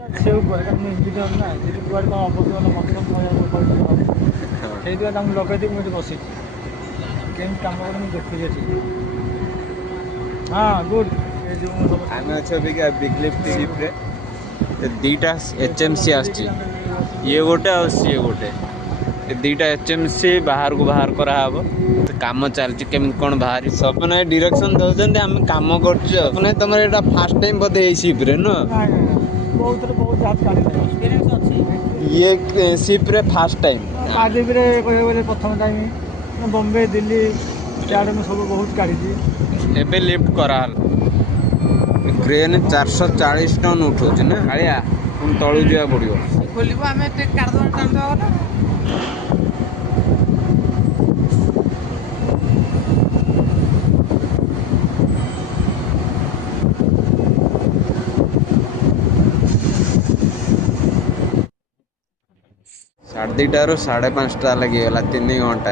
ସେଉ କୁଆଡ଼େ ମୁଁ ଇଞ୍ଜିନିୟର ନା ସେଠି କୁଆଡ଼େ କ'ଣ ଅବସ୍ଥା ମୋତେ ତ ସେଇଥିପାଇଁ ତାଙ୍କୁ ଲଗେଇଦେଇ ମୁଁ ଏଠି ବସିଛି କେମିତି କାମ କରେ ମୁଁ ଦେଖୁଛି ଏଠି। ହଁ ଗୁଡ୍। ଏ ଯେଉଁ ସବୁ ଆମେ ଅଛୁ ଅବିକା ବିଗ୍ ଲିଫ୍ଟ ସିପ୍ରେ ଦୁଇଟା HMC ଆସିଛି, ଇଏ ଗୋଟେ ଆଉ ସିଏ ଗୋଟେ। ଏ ଦୁଇଟା HMC ବାହାରକୁ ବାହାର କରାହେବ, କାମ ଚାଲିଛି କେମିତି କ'ଣ ବାହାରି। ସପନ ଭାଇ ଡିରେକ୍ସନ୍ ଦେଉଛନ୍ତି, ଆମେ କାମ କରୁଛୁ। ସପନ ଭାଇ ତମର ଏଇଟା ଫାର୍ଷ୍ଟ ଟାଇମ୍ ବୋଧେ ଏଇ ସିପ୍ରେ ନୁହଁ? ବହୁତ ଜାହାଜ କାଢ଼ିଥାଏ ଏକ୍ସପିରିଏନ୍ସ ଅଛି। ଇଏ ସିପ୍ରେ ଫାର୍ଷ୍ଟ ଟାଇମ୍। ପାରାଦ୍ୱୀପରେ କହିବାକୁ ଗଲେ ପ୍ରଥମ ଟାଇମ୍। ବମ୍ବେ ଦିଲ୍ଲୀ ସିଆଡ଼େ ମୁଁ ସବୁ ବହୁତ କାଢ଼ିଛି। ଏବେ ଲିଫ୍ଟ କରାହେଲା। କ୍ରେନ୍ 440 ଟନ୍ ଉଠଉଛି ନା କାଳିଆ, ପୁଣି ତଳକୁ ଯିବାକୁ ପଡ଼ିବ। ଖୋଲିବ ଆମେ କାଢ଼ିଦେବା ଟାଣିଦେବା ଗଲା। ସାଢ଼େ 2ଟାରୁ 5:30 ଲାଗିଗଲା, 3 ଘଣ୍ଟା।